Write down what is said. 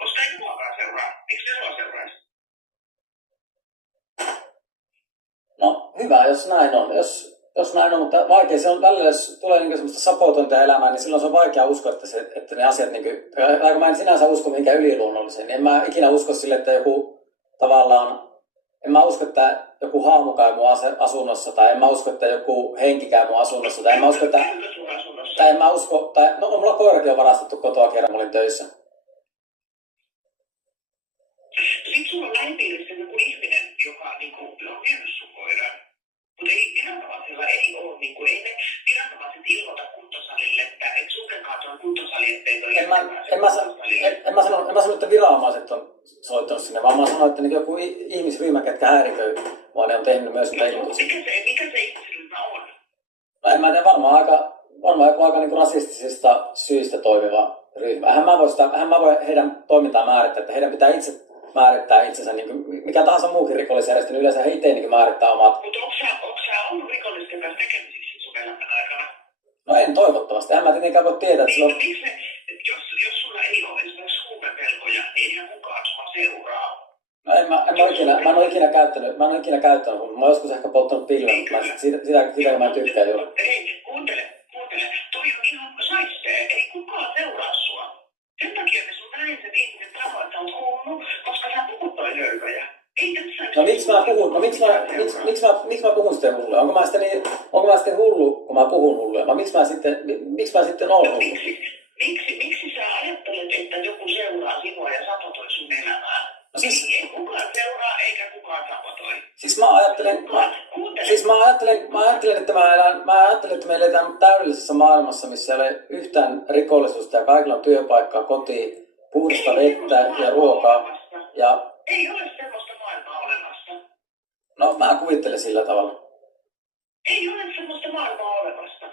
Koska ei muakaan seuraa. Miksi ne sua seuraisi? No hyvä, jos näin on. Jos näin on, mutta vaikea se on välillä, jos tulee niin semmoista sapotonta elämää, niin silloin se on vaikea uskoa, että ne asiat, niin kuin, vaikka mä en sinänsä usko mihinkään yliluonnolliseen, niin en mä ikinä usko sille, että joku tavallaan, en mä usko, että joku haamu käy mun asunnossa, tai en mä usko, että joku henki käy mun asunnossa, tai en mä usko, että... Tai en mä usko, tai no mulla koirakin on varastettu kotoa kerran, mä olin töissä. Sitten sulla on lähipiirissä joku ihminen, joka niinku, on vienyt sun koiran. Mutta ei viranomaisilla ei ole, niinku, ei ne viranomaiset ilmoita kuntosalille, että et sulkekaa tuon kuntosali, ettei toi en mä sano, että viranomaiset on soittanut sinne, vaan mä sanoin, että niin joku ihmisryhmä, ketkä häiriköi, vaan ne on tehnyt myös niitä ilmoituksia. Mikä se ihmisryhmä on? No en mä tiedä, varmaan joku aika niin rasistisista syistä toimiva ryhmä. Eihän mä voi heidän toimintaa määrittää, että heidän pitää itse määrittää itsensä, niin kuin mikä tahansa muukin rikollisjärjestö, niin yleensä he itse niin määrittää omat. Mutta onko sä ollut rikollisten kanssa tekemisissä sun elämän aikana? No en toivottavasti. En mä tietenkään voi tietää, että niin, miksi ne, jos sulla ei ole esimerkiksi huumepelkoja, niin eihän kukaan sua seuraa. No mä en ole ikinä käyttänyt. Mä oon joskus ehkä polttanut pilven, mutta sitä mä en tykkää juuri. Ei, kuuntele. Toi on ihan saistee. Ei kukaan seuraa sua. Sen takia ne sun läheiset ihmiset sanoo, että oot hullu, koska sä puhut noin hölmöjä. No miksi mä puhun sitten hulluja? Onko mä sitten hullu, kun mä puhun hulluja? Miksi mä sitten oon hullu? Miksi sä ajattelet, että joku seuraa sinua ja sabotoi sun elämää? No siis, ei kukaan seuraa eikä kukaan sabotoi. Siis mä ajattelen, että me eletään täydellisessä maailmassa, missä ei ole yhtään rikollisuutta ja kaikilla on työpaikkaa, koti, puhdasta vettä ja ruokaa. Ja... Ei ole semmoista maailmaa olemassa. No mä kuvittelen sillä tavalla. Ei ole semmoista maailmaa olemassa.